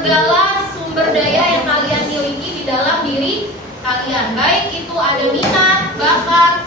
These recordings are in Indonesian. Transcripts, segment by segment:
segala sumber daya yang kalian miliki di dalam diri kalian. Baik itu ada minat, bakat,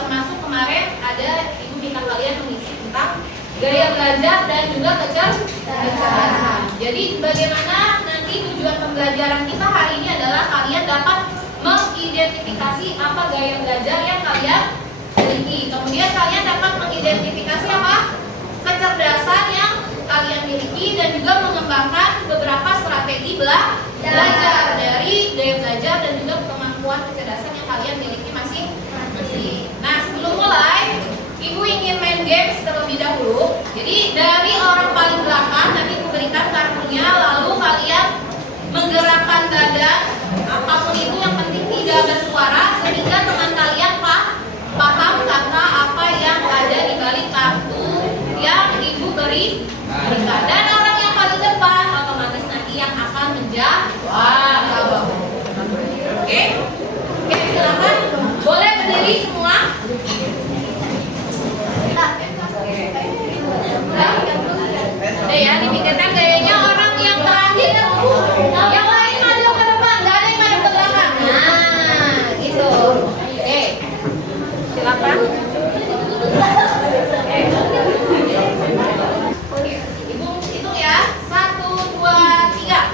termasuk kemarin ada ibu minta kalian mengisi tentang gaya belajar dan juga kecerdasan. Jadi bagaimana nanti tujuan pembelajaran kita hari ini adalah kalian dapat mengidentifikasi apa gaya belajar yang kalian miliki. Kemudian kalian dapat mengidentifikasi apa kecerdasan yang kalian miliki dan juga mengembangkan beberapa strategi belajar dari gaya belajar dan juga kemampuan kecerdasan yang kalian miliki masing-masing. Nah, sebelum mulai, Ibu ingin main games terlebih dahulu. Jadi dari orang paling belakang nanti Ibu berikan kartunya, lalu kalian menggerakkan dada, apapun itu yang penting tidak bersuara sehingga teman kalian paham kata apa yang ada di balik kartu yang Ibu berikan. Dan orang yang paling depan otomatis nanti yang akan menjawab. Oke, silakan. Boleh berdiri semua. Udah ya, dipikirkan gayanya orang yang terakhir. Yang lain maju ke depan, nggak ada yang maju ke belakang. Nah, gitu. Oke, silakan. Ibu hitung ya, 1, 2, 3.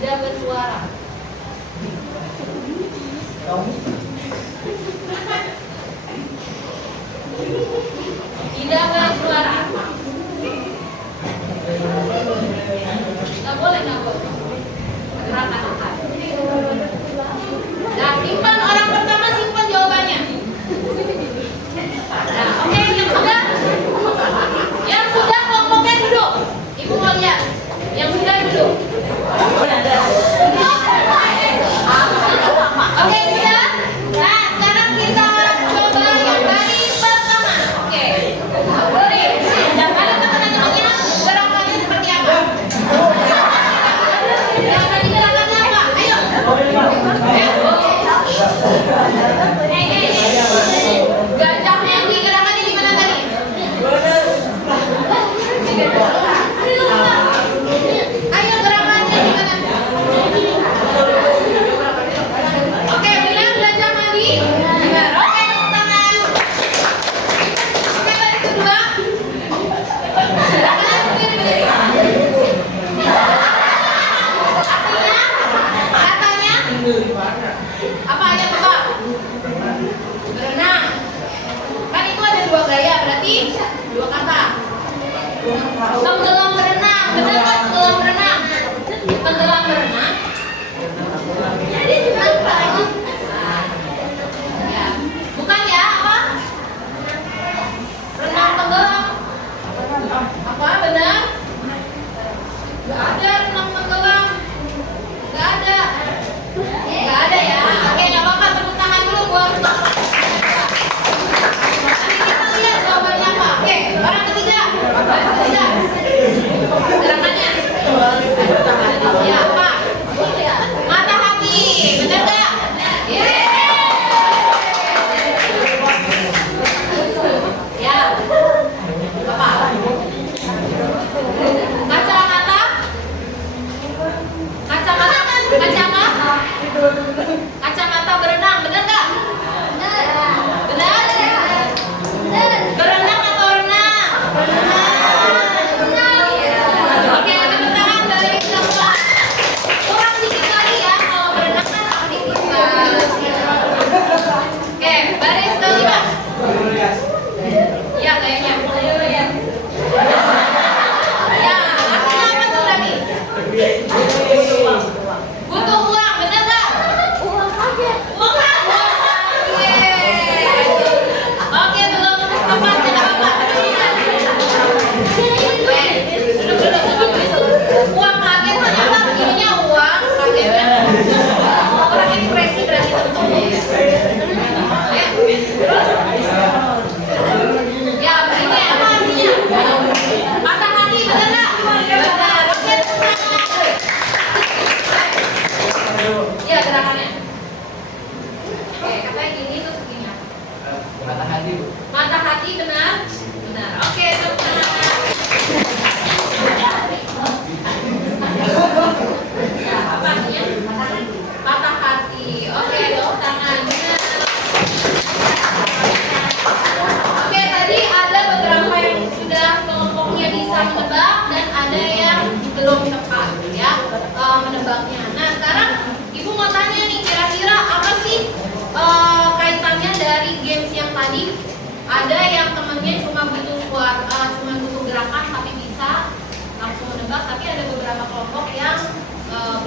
Tidak bersuara. Tidak bersuara. Nggak boleh. Gerakan angkat. Nah, simpan orang pertama, simpan jawabannya. Nah, oke, yang sudah kelompoknya duduk. Ibu mau lihat. Yang sudah duduk. Oke, sudah. Nah, sekarang kita coba yang baris pertama. Oke. Boleh. Dan kalian teman-temannya gerakannya seperti apa? Yang tadi gerakannya apa? Ayo. Gajahnya digerakannya di mana tadi? Ayo gerakannya di mana? Oke, bilang belajar mandi. Benar. Oke, tepuk tangan. Oke, baris kedua. Gerakannya berdiri. Katanya apa aja coba? Berenang. Kan itu ada 2 gaya, berarti 2 kata. Tenggelam berenang. Benar kan tenggelam berenang? Tenggelam berenang. Jadi apa? Ya. Bukan ya, apa? Renang tenggelam. Apa benar? Gak ada renang tenggelam. Gak ada. Gak ada ya. Oke, gak apa-apa, tepuk tangan dulu buat nanti kita lihat jawabannya apa. Oke, orang ketiga. Gerakannya. Ya, apa? Mata hati. Benar gak? Ya. Apa? Kacamata. Kacamata berenang, benar nggak? Benar. Berenang atau renang? Oke, tepuk tangan dari keempat. Kurang dikit lagi ya, kalau berenang kan aktivitas. Oke, baris kelima. Ya, kayaknya. Ya, artinya apa tuh tadi? Butuh uang, benar nggak?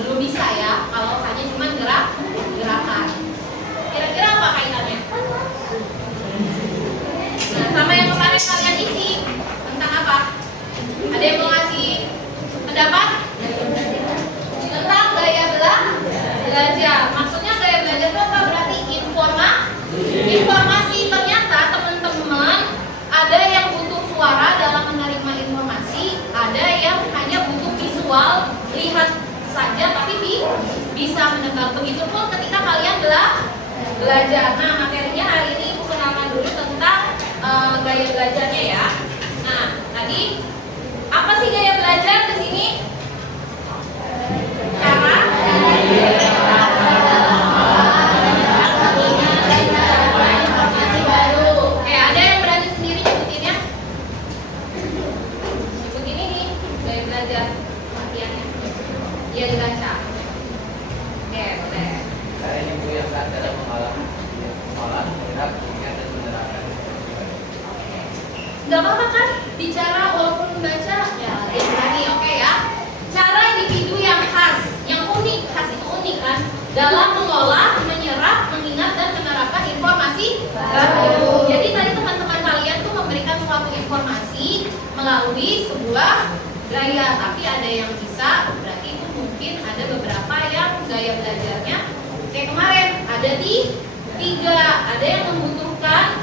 belum bisa ya kalau hanya cuma gerakan. Kira-kira apa kaitannya? Nah, sama yang kemarin kalian isi tentang apa? Ada yang mau ngasih pendapat? Tentang gaya belajar. Maksudnya gaya belajar itu apa? Berarti informasi. Ternyata teman-teman ada yang butuh suara dalam menerima informasi, ada yang hanya butuh visual, lihat saja tapi bisa menebak. Begitupun ketika kalian belajar. Nah, materinya hari ini Ibu kenalkan dulu tentang gaya belajarnya ya. Nah, tadi apa sih gaya belajar di sini? Cara informasi baru. Ada yang berani sendiri nyebutinnya? Nyebutin ini gaya belajar latihannya. Iya dibaca. Oke, boleh. Saya ibu yang dalam pengalaman melihat, mengingat dan menerapkan. Gak apa-apa kan bicara walaupun membaca ya berani, oke ya. Cara individu yang khas, yang unik, khas itu unik kan, dalam mengolah, menyerap, mengingat dan menerapkan informasi baru. Jadi tadi teman-teman kalian tuh memberikan suatu informasi melalui sebuah gaya, tapi ada yang bisa, berarti itu mungkin ada beberapa yang gaya belajarnya kayak kemarin ada tiga, ada yang membutuhkan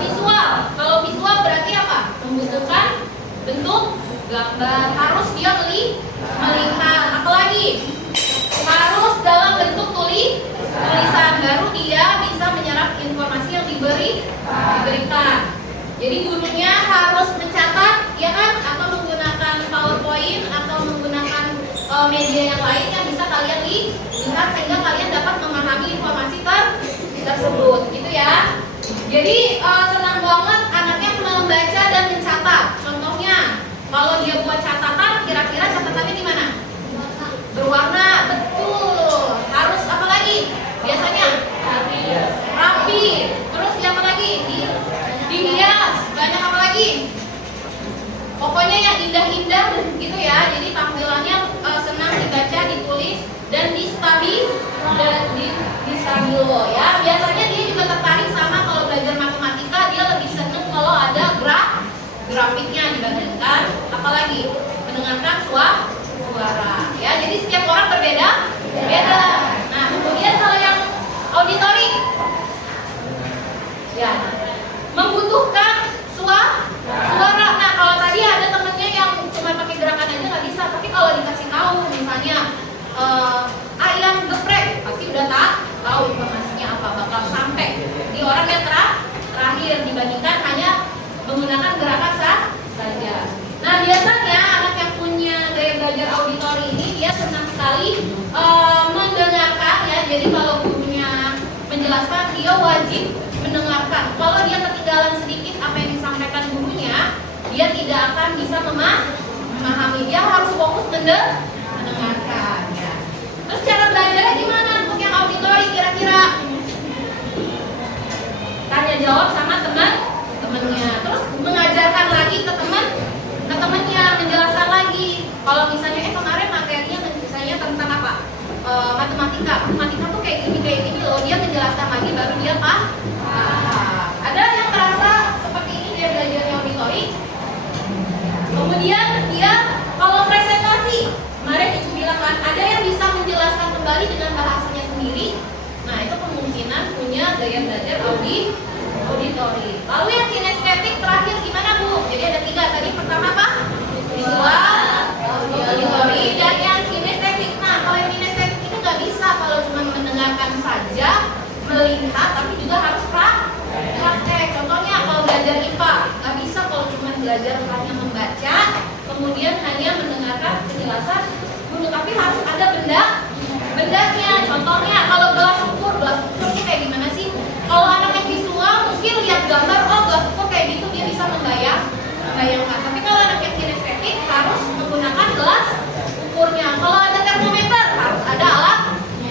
visual. Kalau visual berarti apa? Membutuhkan bentuk gambar, harus dia melihat. Apalagi harus dalam bentuk tulisan, baru dia bisa menyerap informasi yang diberikan. Jadi gurunya harus mencatat, ya kan? Atau menggunakan PowerPoint atau menggunakan media yang lain yang bisa kalian lihat sehingga kalian dapat memahami informasi tersebut, gitu ya. Jadi senang banget anaknya membaca dan mencatat. Contohnya, kalau dia buat catatan, kira-kira catatannya di mana? Berwarna, betul. Harus apa lagi? Biasanya rapi. Terus apa lagi? Dihias. Banyak apa lagi? Pokoknya yang indah-indah gitu ya. Jadi tampilannya senang dibaca, ditulis dan distabilo ya. Biasanya dia juga tertarik sama kalau belajar matematika, dia lebih senang kalau ada grafiknya dibandingkan apalagi mendengarkan suara ya. Jadi setiap orang beda. Nah, kemudian kalau yang auditori ya membutuhkan suara. Nah, kalau tadi ada temennya yang cuma pakai gerakan aja nggak bisa, tapi kalau dikasih tahu misalnya ayam geprek, pasti udah tahu informasinya apa, bakal sampai di orang yang terakhir dibandingkan hanya menggunakan gerakan saja. Nah, biasanya anak yang punya gaya belajar auditori ini dia senang sekali mendengarkan ya. Jadi kalau gurunya menjelaskan, dia wajib mendengarkan. Kalau dia ketinggalan sedikit apa yang disampaikan gurunya, dia tidak akan bisa memahami. Dia harus fokus mendengarkan ya. Terus cara belajarnya gimana untuk yang auditori kira-kira? Tanya jawab sama teman-temannya. Terus mengajarkan lagi ke temannya, menjelaskan lagi. Kalau misalnya kemarin materinya misalnya tentang apa? Matematika tuh kayak gini loh. Dia menjelaskan lagi baru dia paham. Ada yang merasa seperti ini dia belajarnya auditori. Kemudian dia kalau presentasi, kemarin Ibu bilang kan, ada yang bisa menjelaskan kembali dengan bahasanya sendiri. Nah, itu kemungkinan punya gaya belajar auditori. Lalu yang kinestetik terakhir gimana Bu? Jadi ada 3 tadi. Pertama apa? Visual, auditori, dan yang kinestetik. Nah, kalau yang kinestetik ini nggak bisa kalau cuma mendengarkan saja, melihat, tapi juga harus praktek. Contohnya kalau belajar IPA, nggak bisa kalau cuma belajar hanya membaca, kemudian hanya mendengarkan penjelasan guru, tapi harus ada bendanya. Contohnya kalau gelas ukur itu kayak gimana sih? Kalau anak yang visual mungkin lihat gambar, oh gelas ukur kayak gitu, dia bisa membayangkan. Tapi kalau anak yang kinestetik harus menggunakan gelas ukurnya. Kalau ada termometer harus ada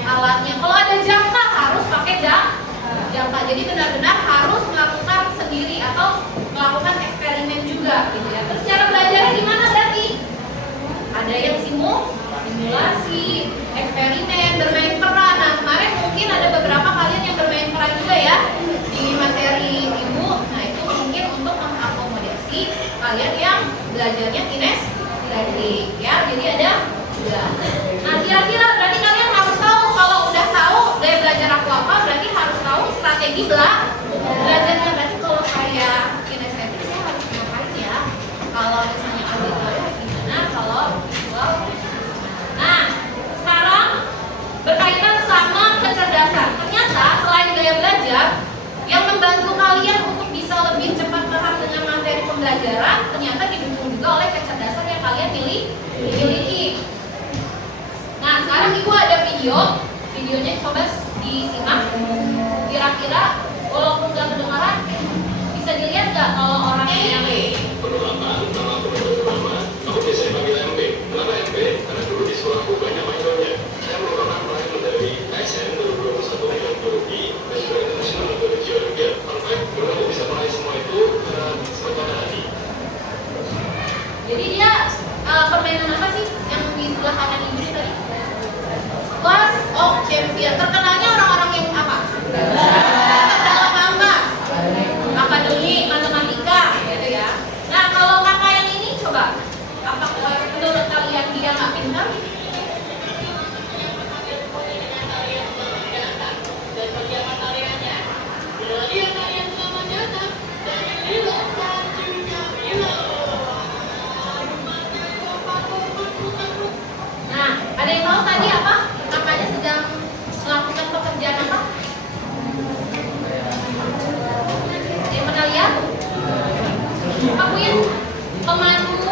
alatnya. Kalau ada jangka harus pakai jangka. Jadi benar-benar harus melakukan sendiri atau melakukan eksperimen juga gitu ya. Terus cara belajarnya gimana berarti? Ada yang videonya coba disimak. Kira-kira walaupun nggak kedengaran, bisa dilihat nggak kalau orang yang Penularan nama aku pertama, aku biasanya panggil MP. Kenapa MP? Karena dulu di sekolah aku banyak mainannya. Saya merupakan pelayan dari ASN 2021 dengan biologi dan juga internasional dari geologi. Perfect, dulu aku bisa meraih semua itu sebentar hati. Jadi dia permainan apa sih yang di sebelah kanan ibu ini tadi? Clash of Champion. Terkenalnya orang-orang yang apa? Dalam apa? Akademik, matematika, gitu ya. Nah, kalau kakak yang ini coba, apakah menurut kalian dia nggak pintar? Nah, ada yang tahu tadi apa? Kakaknya sedang melakukan pekerjaan apa? Yang pernah lihat? Aku ya pemandu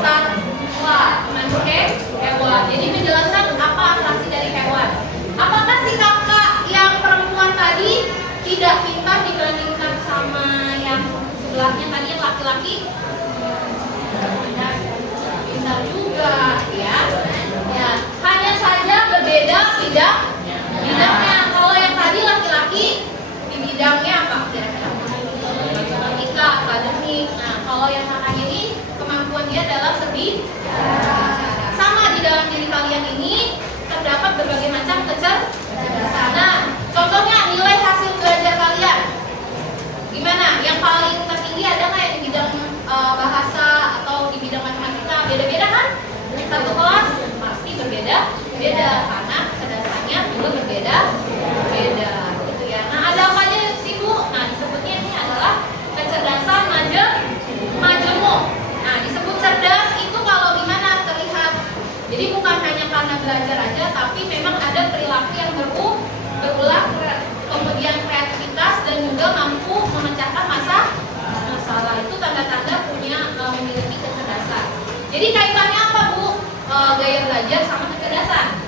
satwa, pemandu hewan. Jadi menjelaskan apa atraksi dari hewan. Apakah si kakak yang perempuan tadi tidak pintar dibandingkan sama yang sebelahnya tadi yang laki-laki? Pintar juga, ya. Ya, hanya saja berbeda bidangnya. Kalau yang tadi laki-laki di bidangnya apa kira-kira? Matematika, akademik. Nah, kalau yang kakaknya ini kemampuan dia adalah sama di dalam diri kalian ini terdapat berbagai macam kecerdasan. Nah, contohnya nilai hasil belajar kalian gimana? Yang paling tertinggi ada nggak yang di bidang bahasa atau di bidang matematika? Beda-beda kan? Satu kelas pasti berbeda karena kecerdasannya juga berbeda gitu ya. Nah, ada apa aja sih Bu? Nah, disebutnya ini adalah kecerdasan majemuk. Nah, disebut cerdas itu kalau gimana terlihat. Jadi bukan hanya karena belajar aja, tapi memang ada perilaku yang berulang, kemudian kreativitas dan juga mampu memecahkan masalah. Itu tanda-tanda memiliki kecerdasan. Jadi kaitannya apa Bu? Gaya belajar sama kecerdasan.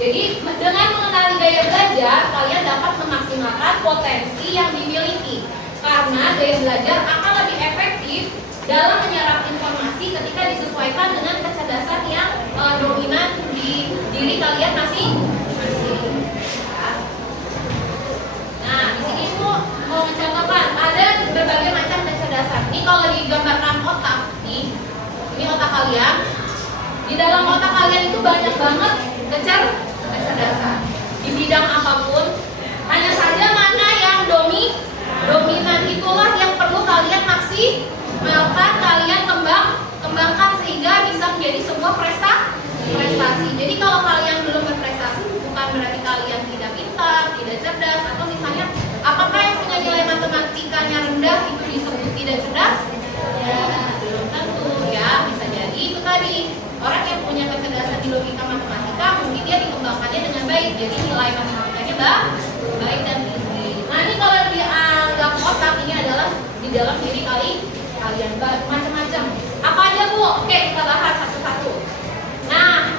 Jadi dengan mengenali gaya belajar, kalian dapat memaksimalkan potensi yang dimiliki. Karena gaya belajar akan lebih efektif dalam menyerap informasi ketika disesuaikan dengan kecerdasan yang dominan di diri kalian masing-masing. Nah, di sini Bu mau mencontohkan ada berbagai macam kecerdasan. Ini kalau digambarkan otak nih, ini otak kalian. Di dalam otak kalian itu banyak banget kecerdasan di bidang apapun. Hanya saja mana yang dominan itulah yang perlu kalian maksimalkan, kalian kembangkan sehingga bisa menjadi sebuah prestasi. Jadi kalau kalian belum berprestasi bukan berarti kalian tidak pintar, tidak cerdas, atau misalnya apakah yang punya nilai matematikanya rendah itu disebut tidak cerdas? Ya, belum tentu ya, bisa jadi itu tadi. Orang yang punya kecerdasan di logika matematika mungkin dia dikembangkannya dengan baik, jadi nilai matematikanya baik dan tinggi. Nah, ini kalau dianggap otak ini adalah di dalam diri kalian macam-macam. Apa aja Bu? Oke, kita bahas satu-satu. Nah,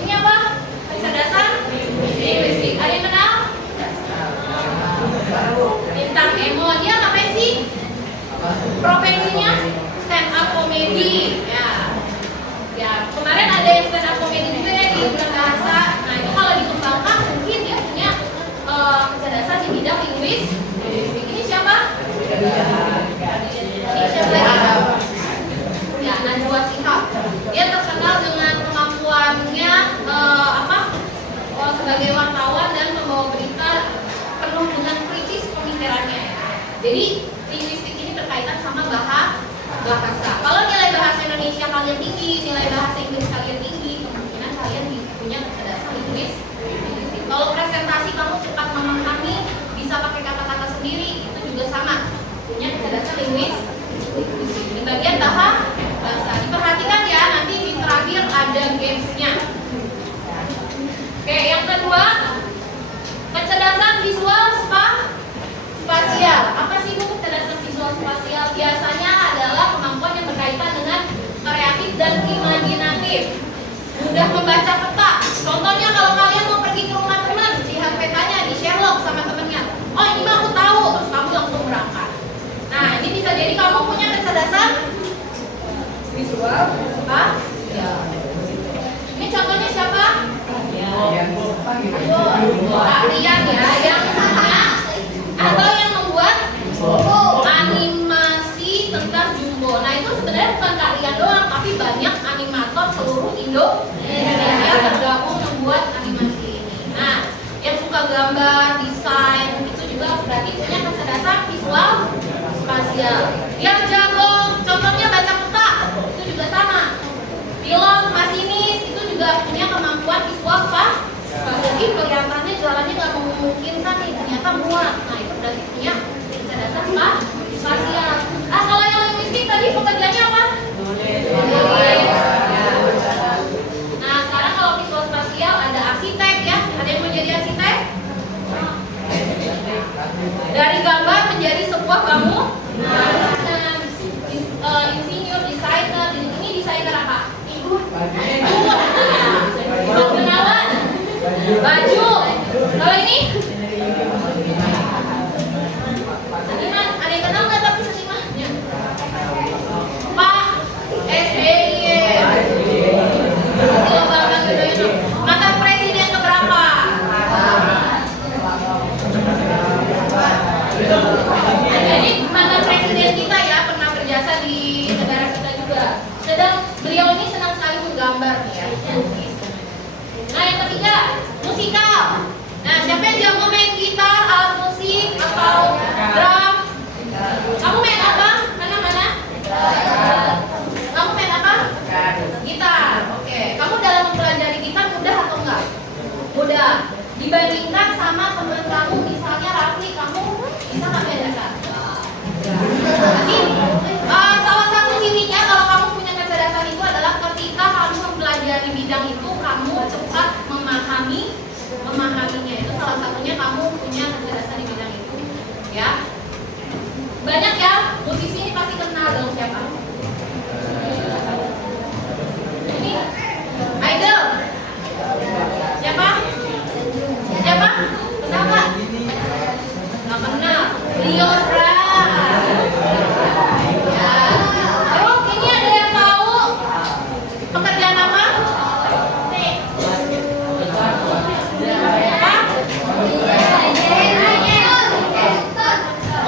ini apa? Kecerdasan linguistik. Ada yang kenal? Bintang Emo. Dia ngapain sih? Profesinya stand up comedy. Ya, kemarin ada yang stand up comedy juga ya di bulan bahasa. Nah, itu kalau dikembangkan mungkin dia punya kecerdasan di bidang linguistik. Ini siapa? Ini siapa lagi? Ya, Najwa Shihab. Dia terkenal dengan kemampuannya sebagai wartawan dan membawa berita penuh dengan kritis pemikirannya. Jadi linguistik ini berkaitan sama bahasa. Kalau nilai bahasa Indonesia kalian tinggi, nilai bahasa Inggris kalian tinggi, kemungkinan kalian punya kecerdasan linguistik. Kalau presentasi kamu cepat memahami, bisa pakai kata-kata sendiri, itu juga sama, punya kecerdasan linguistik. Di bagian bahasa, diperhatikan ya, nanti di terakhir ada gamesnya. Oke, yang kedua, kecerdasan visual spasial. Apa sih Bu kecerdasan visual spasial? Biasanya adalah kemampuan yang berkaitan dengan kreatif dan imajinatif. Mudah membaca peta. Contohnya kalau kalian mau pergi keahlian ya yang punya atau yang membuat animasi tentang Jumbo. Nah itu sebenarnya bukan keahlian doang, tapi banyak animator seluruh Indonesia tergabung membuat animasi ini. Nah, yang suka gambar, desain itu juga berarti punya kecerdasan visual spasial. Yang jago, contohnya baca peta, itu juga sama. Pilot, masinis itu juga punya kemampuan visual spasial. Jadi kelihatannya jalannya nggak memungkinkan nih, ternyata muat. Nah itu berarti punya kecerdasan spasial. Ah kalau yang linguistik tadi pekerjaannya apa? Nah sekarang kalau visual spasial ada arsitek ya. Ada yang mau jadi arsitek? Dari gambar menjadi sebuah bangunan. Insinyur, desainer. Ini desainer apa? Kenalan. Baju. Kalau ini? Seniman. Ada yang kenal nggak tapi senimannya? Pak SBY. Mantan presiden keberapa? Jadi mantan presiden kita ya pernah berjasa di negara kita juga. Sedang beliau ini senang sekali menggambar nih ya. Nah yang ketiga musikal. Nah siapa yang jago main gitar, alat musik atau drum? Kamu main apa? Mana? Kamu main apa? Gitar. Oke. Kamu dalam mempelajari gitar mudah atau enggak? Mudah. Dibandingkan sama teman kamu misalnya Rafli, kamu bisa nggak bedakan? Jadi salah satu cirinya kalau kamu punya kecerdasan itu adalah ketika kamu mempelajari bidang itu kamu cepat memahaminya. Itu salah satunya kamu punya kecerdasan di bidang itu ya. Banyak ya musisi ini pasti kenal dong siapa? Ini idol. Siapa? Kenal nggak? Nggak kenal. Liora. Ya. Terus ini ada yang tahu pekerjaan apa?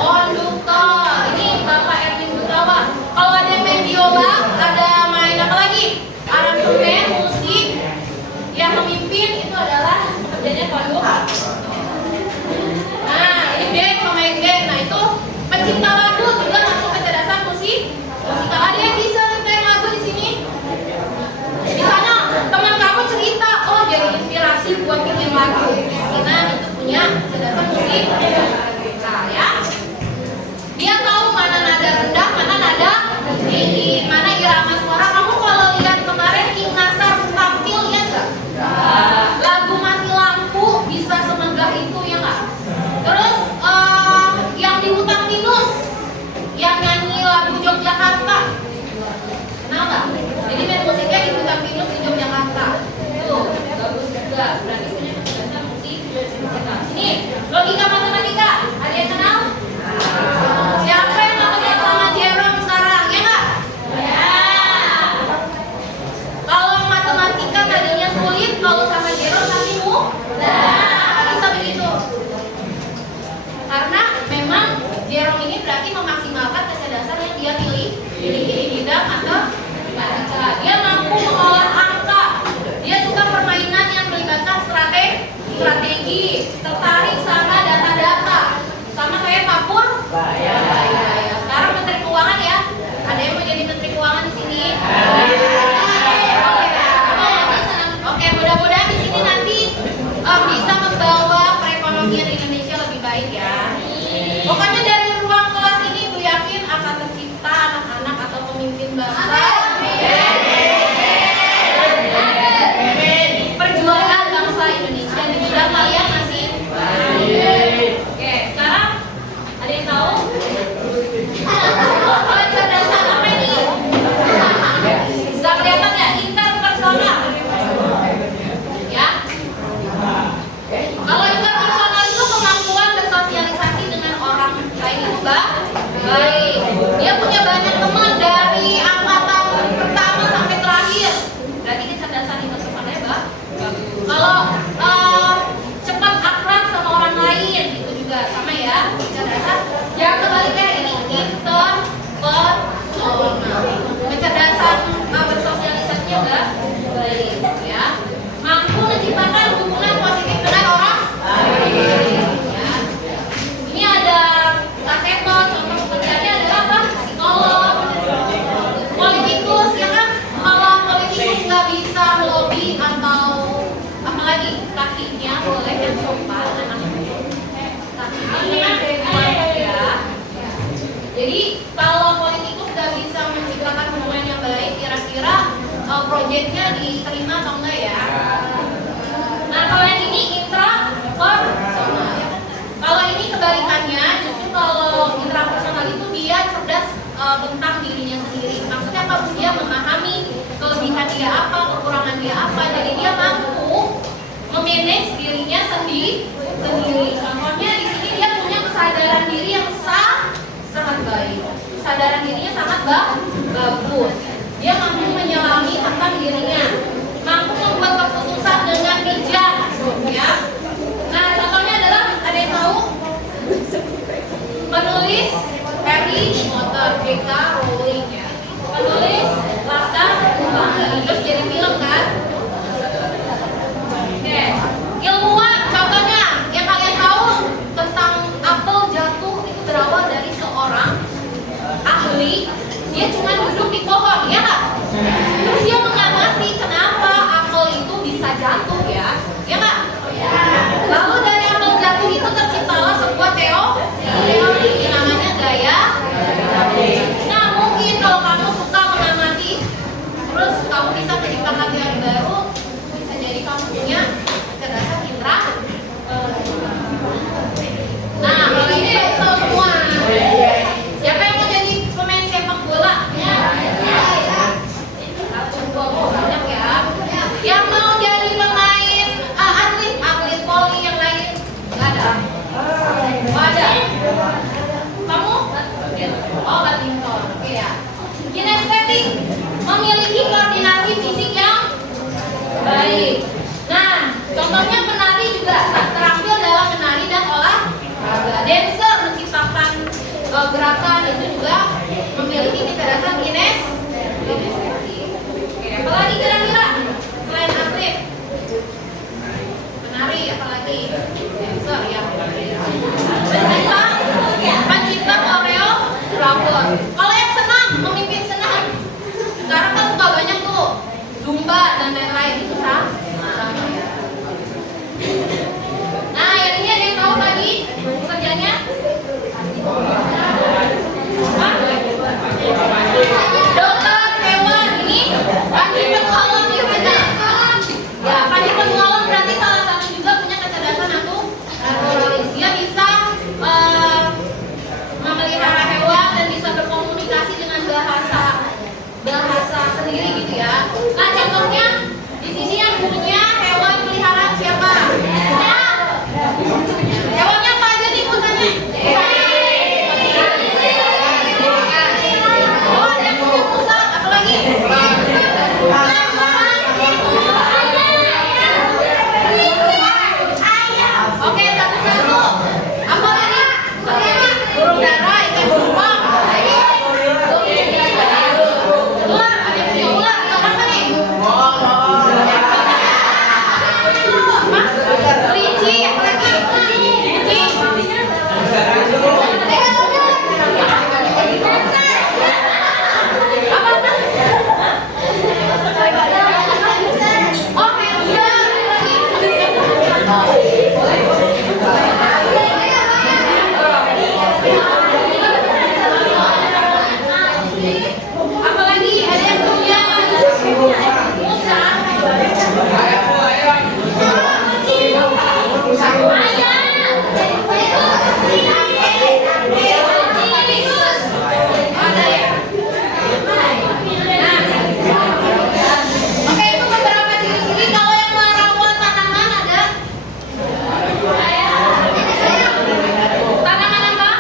Konduktor. Ini Bapak Erwin Gutrawa. Kalau ada yang main biola, ada main apa lagi? Aransemen, musik. Yang memimpin itu adalah pekerjaannya konduktor. Nah, ini band, pemain band. Nah, itu pencipta lagu juga masuk kecerdasan musikal. Ada yang bisa nyiptain lagu di sini? Misalnya teman kamu cerita, oh jadi inspirasi buat bikin lagu. Nah, itu punya kecerdasan musik. Nah, ya. Dia tahu mana nada rendah, mana nada tinggi, mana irama suara. Kamu kalau lihat kemarin King Nasar tampil ya enggak? Lagu Mati Lampu bisa semegah itu ya enggak? Terus yang di Hutan Pinus yang nyanyi lagu Yogyakarta, kenal nggak? Jadi main musiknya di Hutan Pinus di Yogyakarta. Tuh bagus juga. Berarti punya kecerdasan musik. Ini logika matematika. Ada yang kenal? Siapa yang nonton sama Jerome sekarang? Ya nggak? Ya. Kalau matematika tadinya sulit, kalau sama Jerome pasti mudah. Bisa begitu. Karena memang Jerome ini berarti memaksimalkan kecerdasan yang dia miliki di bidang matematika. Dia mampu mengolah angka. Dia suka permainan yang melibatkan strategi, tertarik sama data-data. Sama kayak Pak Pur. Ya. Sekarang Menteri Keuangan ya. Ada yang mau jadi Menteri Keuangan di sini? Oke, mudah-mudahan di sini nanti bisa membawa perekonomian Indonesia lebih baik ya. Pokoknya dari ruang kelas ini Bu yakin akan tercipta anak-anak atau pemimpin bangsa nantinya boleh yang sopan anaknya. Tapi ya. Jadi kalau politikus sudah bisa menciptakan hubungan yang baik, kira-kira proyeknya diterima atau enggak ya? Nah kalau yang ini intrapersonal. Kalau ini kebalikannya, justru kalau intrapersonal itu dia cerdas tentang dirinya sendiri. Maksudnya apa? Dia memahami kelebihan dia apa, kekurangan dia apa. Jadi dia mampu memanage dirinya sendiri. Contohnya di sini dia punya kesadaran diri yang sangat baik. Kesadaran dirinya sangat bagus. Dia mampu menyelami tentang dirinya, mampu membuat keputusan dengan bijak, ya. Nah, contohnya adalah ada yang tahu penulis Harry Potter, J.K. Rowling ya. Penulis latar belakang terus jadi film kan? Oke. Ilmuwan, contohnya yang kalian tahu tentang apel jatuh itu berawal dari seorang ahli. Dia cuma duduk di pohon, ya nggak? Terus dia mengamati kenapa apel itu bisa jatuh, ya nggak? Lalu dari apel jatuh itu terciptalah sebuah teori namanya gaya. Nah mungkin kalau kamu suka mengamati, terus kamu bisa menciptakan teori baru, bisa jadi kamu punya kecerdasan indra. Nah kalau ini tahu semua. Siapa yang mau jadi pemain sepak bola? Banyak ya. Yang mau jadi pemain atlet voli yang lain? Nggak ada. Oh, ada. Kamu? Oh, badminton. Oke ya. Kinestetik, memiliki koordinasi fisik yang baik. Nah, contohnya penari juga terampil dalam menari dan olahraga. Dancer menciptakan gerakan itu juga memiliki kecerdasan kinestetik. Oke, apalagi kira-kira selain atlet? Menari, apalagi? Dancer ya. Pencipta koreografer. Kalau yang senam, memimpin senam. Sekarang kan suka banyak tuh Zumba dan lain-lain itu sama ya. Nah, yang ini ada yang tahu tadi kerjanya? Dokter hewan ini panji petualang ya benar. Ya, panji petualang berarti salah satu juga punya kecerdasan naturalis. Dia bisa memelihara hewan dan bisa berkomunikasi dengan bahasa sendiri gitu ya. Nah, contohnya di sini yang punya hewan peliharaan siapa? Hewannya apa aja nih putarnya? Oh, ada yang punya pusat, apa lagi? Oke, satu-satu. Apa lagi? Burung dara, ikan beruang. Ular, ada yang punya ular. Ular apa nih? Kelinci, apa lagi? Kucing. Apa? Oh, apalagi ada yang punya musa. Ada ya. Oke, itu beberapa ciri-ciri. Kalau yang merawat tanaman ada tanaman apa?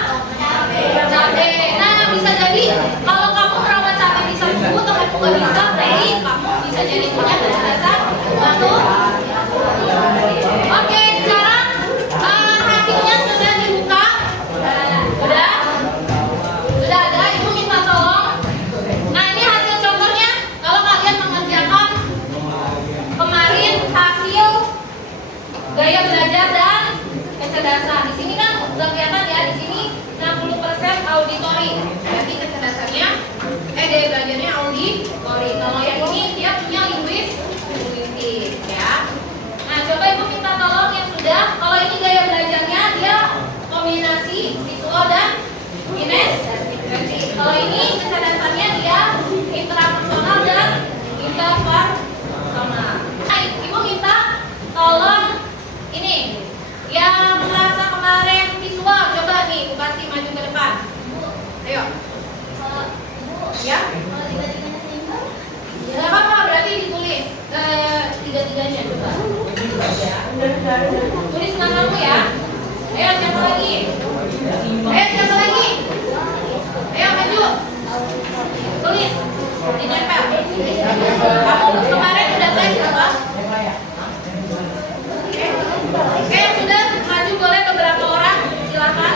Cabai. Nah, bisa jadi kalau kamu merawat cabai bisa tumbuh, atau kamu nggak bisa, jadi kamu bisa jadi punya kecerdasan batu. Oke, sekarang hasilnya sudah dibuka. Sudah ada. Ibu minta tolong. Nah, ini hasil contohnya. Kalau kalian mengerjakan kemarin hasil gaya belajar dan kecerdasan. Di sini kan udah kelihatan ya, di sini 60% auditori. Berarti kecerdasannya gaya belajarnya auditori. Kalau yang ini dia punya linguistik ya. Nah, coba Ibu minta tolong Kalau ini kecerdasannya dia intrapersonal dan interpersonal. Nah, Ibu minta tolong ini yang merasa kemarin visual, coba nih Ibu kasih maju ke depan. Ayo. Ya. Gak apa-apa, berarti ditulis tiga-tiganya coba. Tulis namamu ya. Ayo siapa lagi? Ayo siapa lagi? Ayo maju. Tulis. Ditempel. Kamu kemarin udah tes apa? Oke, yang sudah maju boleh beberapa orang. Silakan.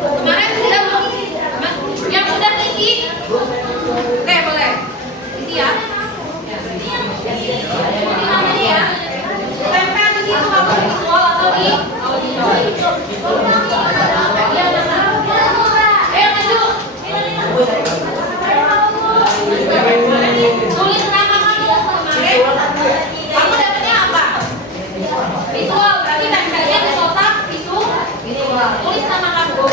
Kemarin sudah belum? Yang sudah isi? Oke, boleh. Isi ya. Isi namanya ya. Tempel di situ atau di visual atau di audio. Ayo maju. Tulis nama kamu kemarin. Kamu dapatnya apa? Visual, berarti tempelnya di kotak visual. Tulis nama kamu.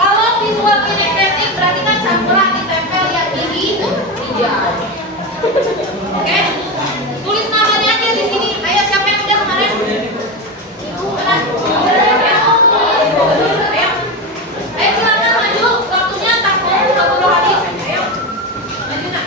Kalau visual kinestetik berarti kan campuran ditempel yang ini hijau. Oke? Tulis namanya aja di sini. Ayo siapa yang udah kemarin? Ayo silakan maju. Waktunya tak mau habis. Ayo. Maju nak.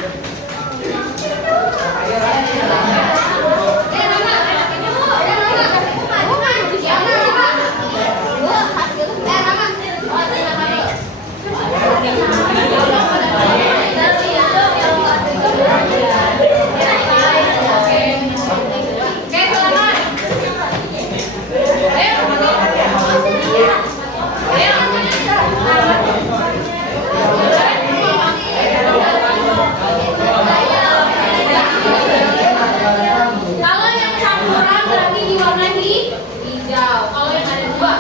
Kalau yang campuran berarti diwarnai hijau. Kalau yang ada dua,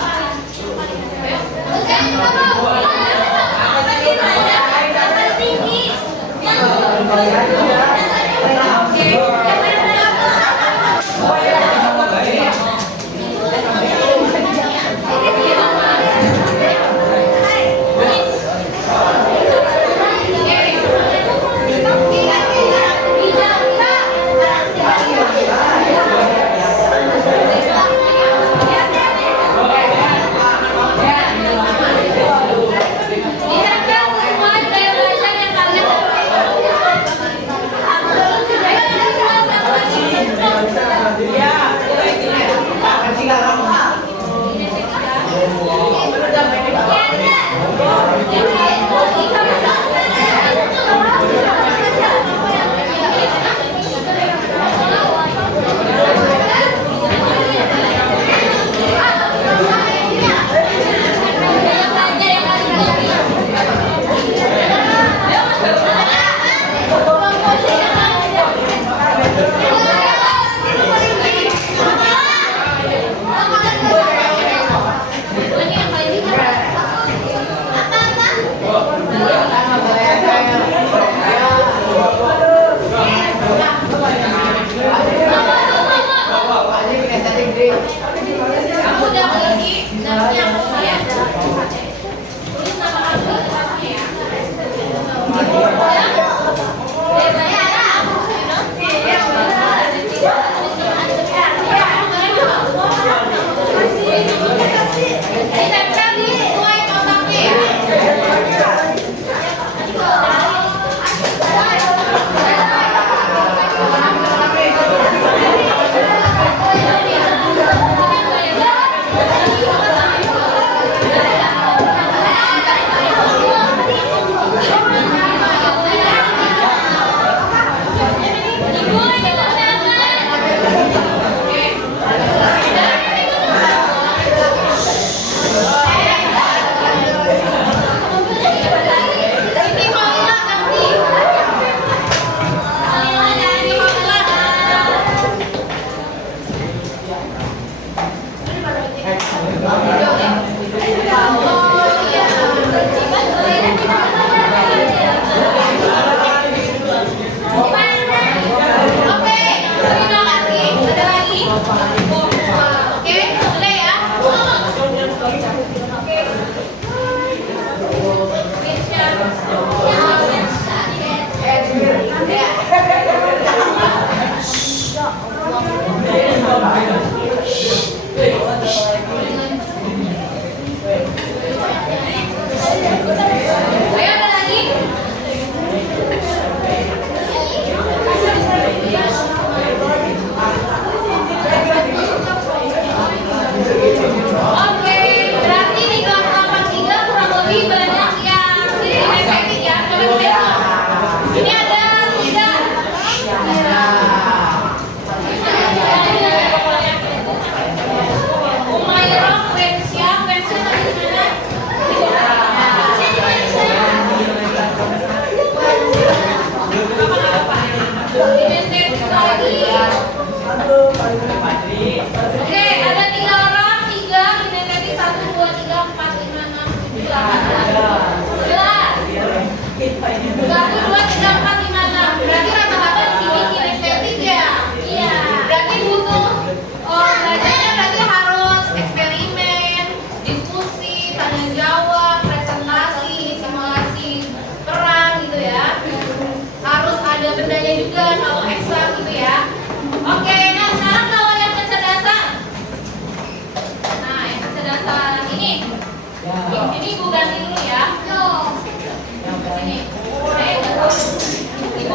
ditempel sesuai gaya belajar yang kalian dapat.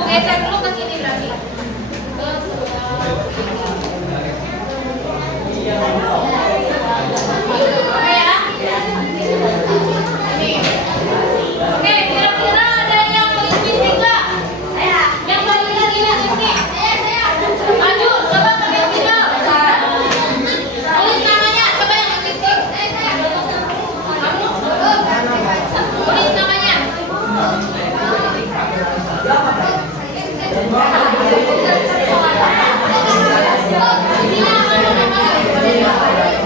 geser dulu ke sini berarti. Ke sebelah. Oke ya. Nih. Oke, kira-kira ada yang paling bising nggak? Yang paling bising. Maju, coba pakai sinyal. Tulis namanya, coba yang bising. Kamu? Tulis namanya. Ini apa namanya?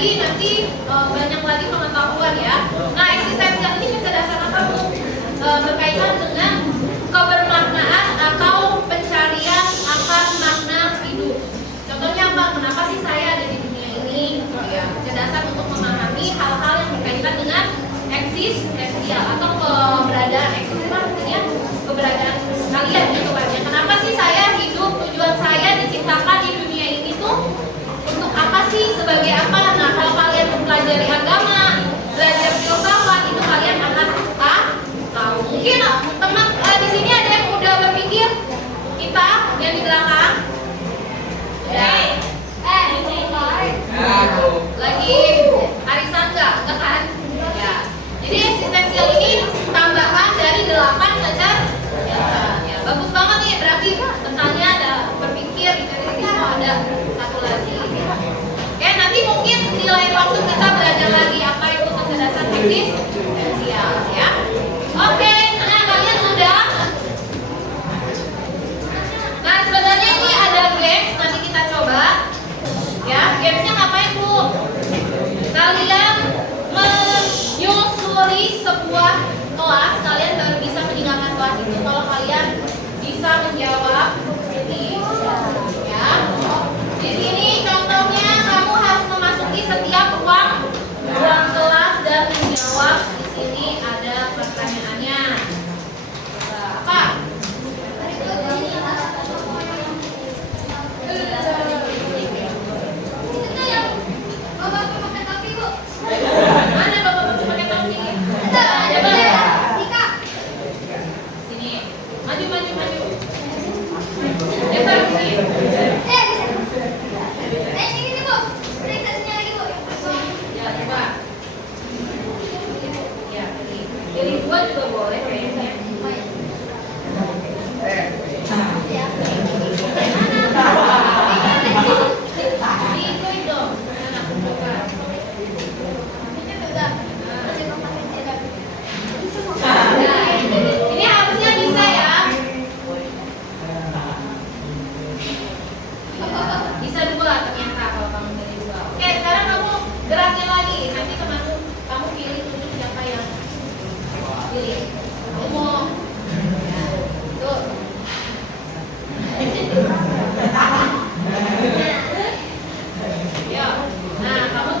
Jadi nanti banyak lagi pengetahuan ya. Nah, eksistensial ini kecerdasan apa Bu? Berkaitan dengan kebermaknaan atau pencarian akan makna hidup. Contohnya apa? Kenapa sih saya ada di dunia ini? Ya, kecerdasan untuk memahami hal-hal yang berkaitan dengan eksistensial atau keberadaan. Eksistensial artinya keberadaan kalian gitu kan ya. Kenapa sih saya hidup? Tujuan saya diciptakan di dunia ini tuh untuk apa sih? Sebagai apa? Nah, kalau kalian mempelajari agama, belajar filsafat, itu kalian akan tahu. Mungkin teman di sini ada yang udah berpikir, kita yang di belakang. Lagi arisan enggak kan? Ya. Jadi eksistensial ini tambahan dari 8 belajar. Ya, bagus banget nih, berarti tentangnya ada berpikir, dicari semua ada satu lagi. Oke, nanti mungkin di lain waktu kita belajar lagi apa itu kecerdasan eksistensial ya. Oke, nah kalian sudah. Nah, sebenarnya ini ada games, nanti kita coba. Ya, gamesnya ngapain Bu? Kalian menyusuri sebuah kelas, kalian baru bisa meninggalkan kelas itu kalau kalian bisa menjawab ini. Ya, di sini contohnya kamu harus memasuki setiap ruang kelas dan menjawab. Di sini ada pertanyaannya. Apa? Mana bapak pakai topi? Sini. Maju. Sini. Ya, coba. Ya, pilih 2 juga boleh kayaknya. Ikut dong. Mana? Coba. Nah, ini harusnya bisa ya. Bisa 2 ternyata kalau kamu pilih 2. Oke, sekarang kamu gerakin lagi. Nanti kamu pilih tunjuk siapa yang pilih. Kamu mau. Ya, tuh. Ya. Nah, kamu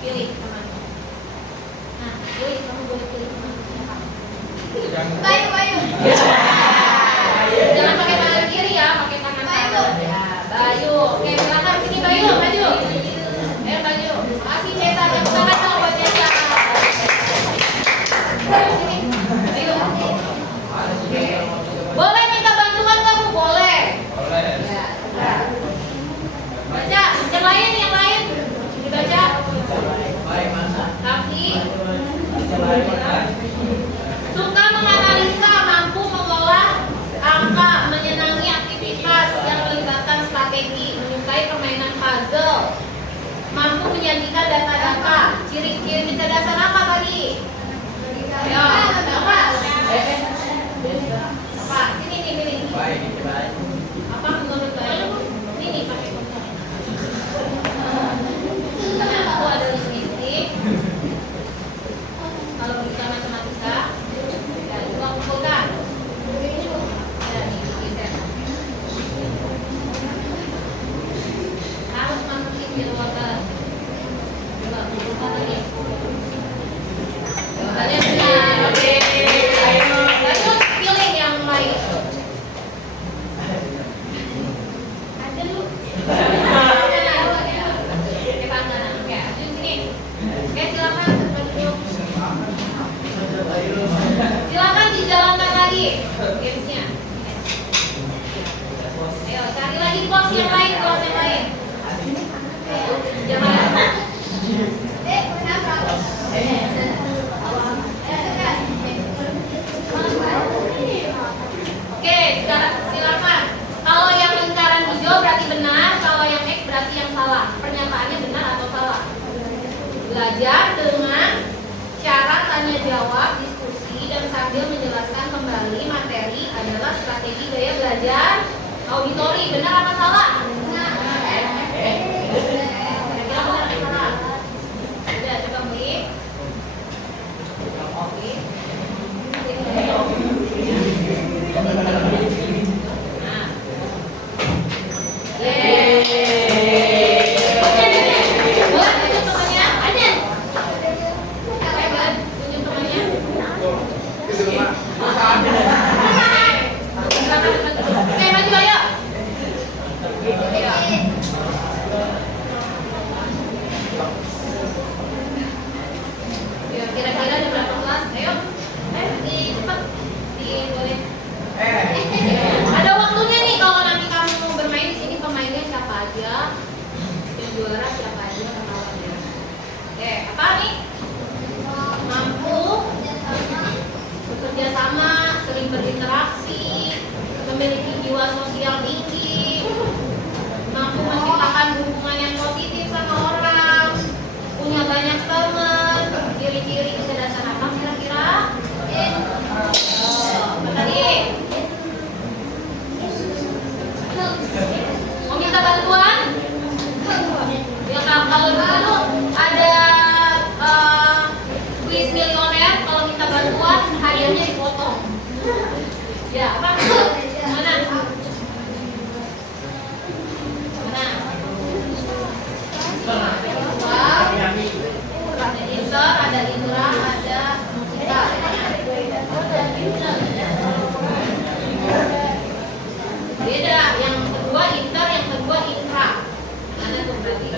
pilih teman. Nah, kamu boleh pilih teman siapa? Bayu. Jangan pakai tangan kiri ya, pakai tangan kanan. Ya, Bayu. Oke, silakan sini Bayu, maju. Ayo Bayu. Kasih Cesa, tepuk tangan dong buat Cesa. Sini. Bayu. Boleh minta bantuan kamu? Boleh. Ya. Baca, yang lain. Dibaca. Tapi suka menganalisa Oke, maju ayo. Ya, kira-kira ada berapa kelas? Ayo. Cepat. Boleh. Ada waktunya nih kalau nanti kamu mau bermain di sini, pemainnya siapa aja? Yang juara siapa aja lawannya? Oke, apa nih? Mampu bekerja sama, sering berinteraksi, memiliki jiwa sosial tinggi, mampu menciptakan hubungan yang positif sama orang, punya banyak teman. Ciri-ciri kecerdasan apa kira-kira? Apa tadi? Mau minta bantuan? Ya kalau dulu ada kuis milioner, kalau minta bantuan hadiahnya dipotong. Ya apa? Mana? Ada Insor, ada Indra, ada Musika. Beda, yang kedua Inter, yang kedua Intra. Mana tuh berarti?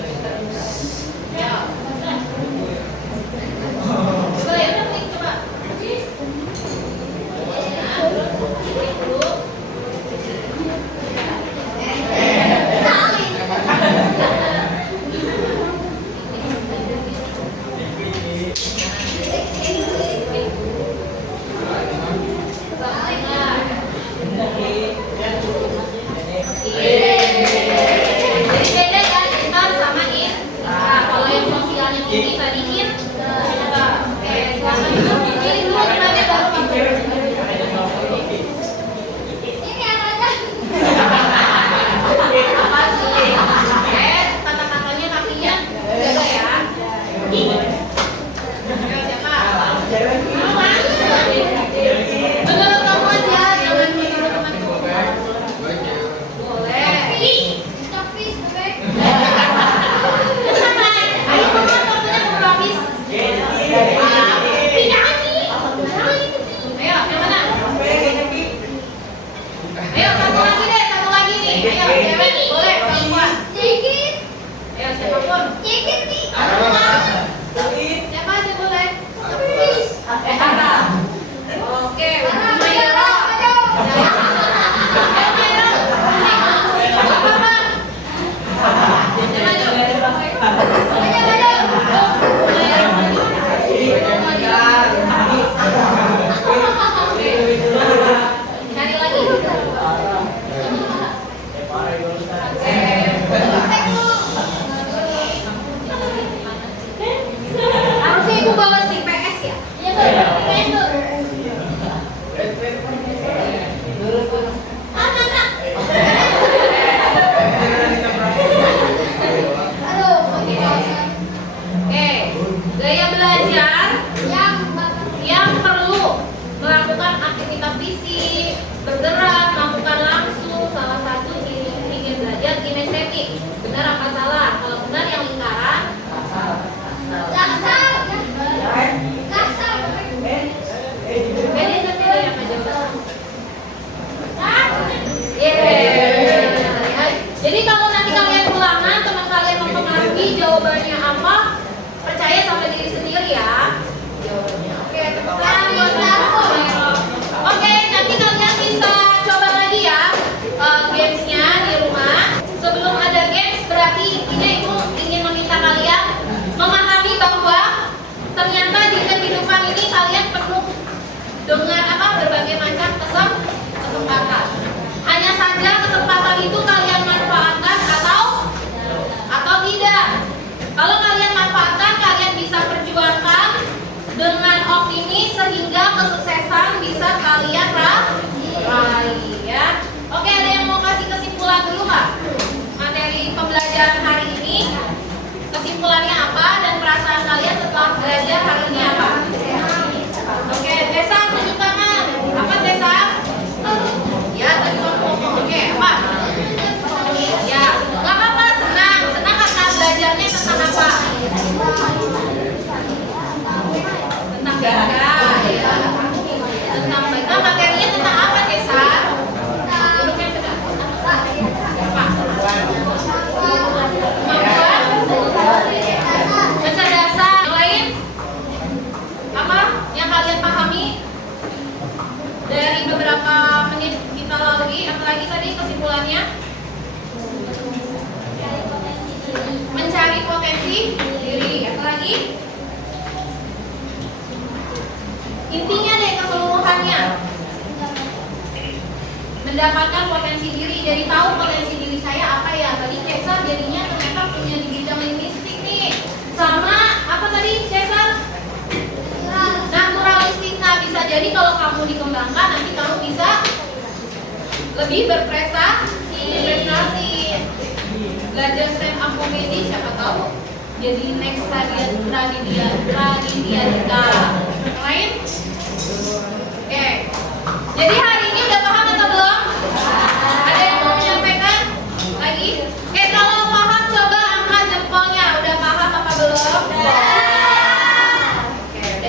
Ya. Coba ya, coba. Klik dulu. Ini bandingin. Oke, selama itu pilih dulu gimana baru ini apa sih? Kata-katanya kakinya jaga ya. Ayo siapa? Menurut kamu aja, jangan menurut temanku. Boleh. Ayo propis. Ayo, yang mana? Ayo, satu lagi nih. Ayo, cewek, boleh, perempuan. Ayo, siapapun. Siapa aja boleh. Oke, Mayro. Cari lagi. Harusnya ibu bawa stick PS ya? Iya, Oke, gaya belajar yang perlu melakukan aktivitas fisik, bergerak, melakukan langsung. Salah satu ingin belajar kinestetik. Benar apa salah? Kalau benar yang lingkaran. Jadi kalau nanti kalian ulangan, teman kalian mempengaruhi jawabannya apa, percaya sama diri sendiri ya. Oke, teman-teman buat teman-teman. Oke, nanti kalian bisa coba lagi ya gamesnya di rumah. Sebelum ada games, berarti intinya ibu ingin meminta kalian memahami bahwa ternyata di kehidupan ini kalian penuh dengan berbagai macam kesempatan. Hanya saja kesempatan itu kalian manfaatkan atau tidak. Kalau kalian manfaatkan, kalian bisa perjuangkan dengan optimis sehingga kesuksesan bisa kalian raih ya. Oke, ada yang mau kasih kesimpulan dulu Pak? Materi pembelajaran hari ini, kesimpulannya apa dan perasaan kalian setelah belajar hari ini apa? Oke, Tessa tunjuk tangan. Apa Tessa? Ya, tadi ngomong. Oke, apa? Ya, nggak apa-apa, senang karena belajarnya tentang apa? Tentang beda, ya. mendapatkan potensi diri. Jadi tahu potensi diri saya apa ya. Tadi Cesar jadinya ternyata punya di bidang linguistik nih. Sama apa tadi Cesar? Naturalistik. Nah, bisa jadi kalau kamu dikembangkan nanti kamu bisa lebih berprestasi. Belajar stand up comedy, siapa tahu jadi next Raditya Dika. Yang lain? Oke. Jadi hari ini udah paham atau belum? Ada yang mau menyampaikan lagi? Kalau paham coba angkat jempolnya. Udah paham apa belum? Udah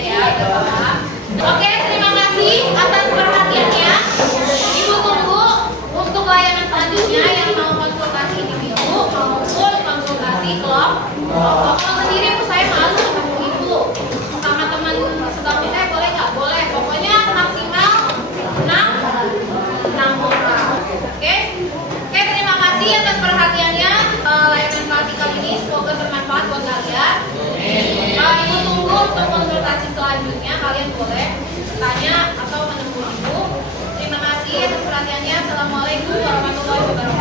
ya, udah paham. Oke, terima kasih atas perhatiannya. Ibu tunggu untuk layanan selanjutnya yang mau konsultasi di Ibu maupun konsultasi kelompok. Kalau sendiri saya malu ketemu Ibu. Sama teman sebangku saya boleh nggak? Boleh. Pokoknya maksimal 6 orang. Oke, terima kasih atas perhatiannya. Layanan kelas kali ini semoga bermanfaat buat kalian. Ibu tunggu untuk konsultasi selanjutnya. Kalian boleh tanya atau menemui Ibu. Terima kasih atas perhatiannya. Assalamualaikum warahmatullahi wabarakatuh.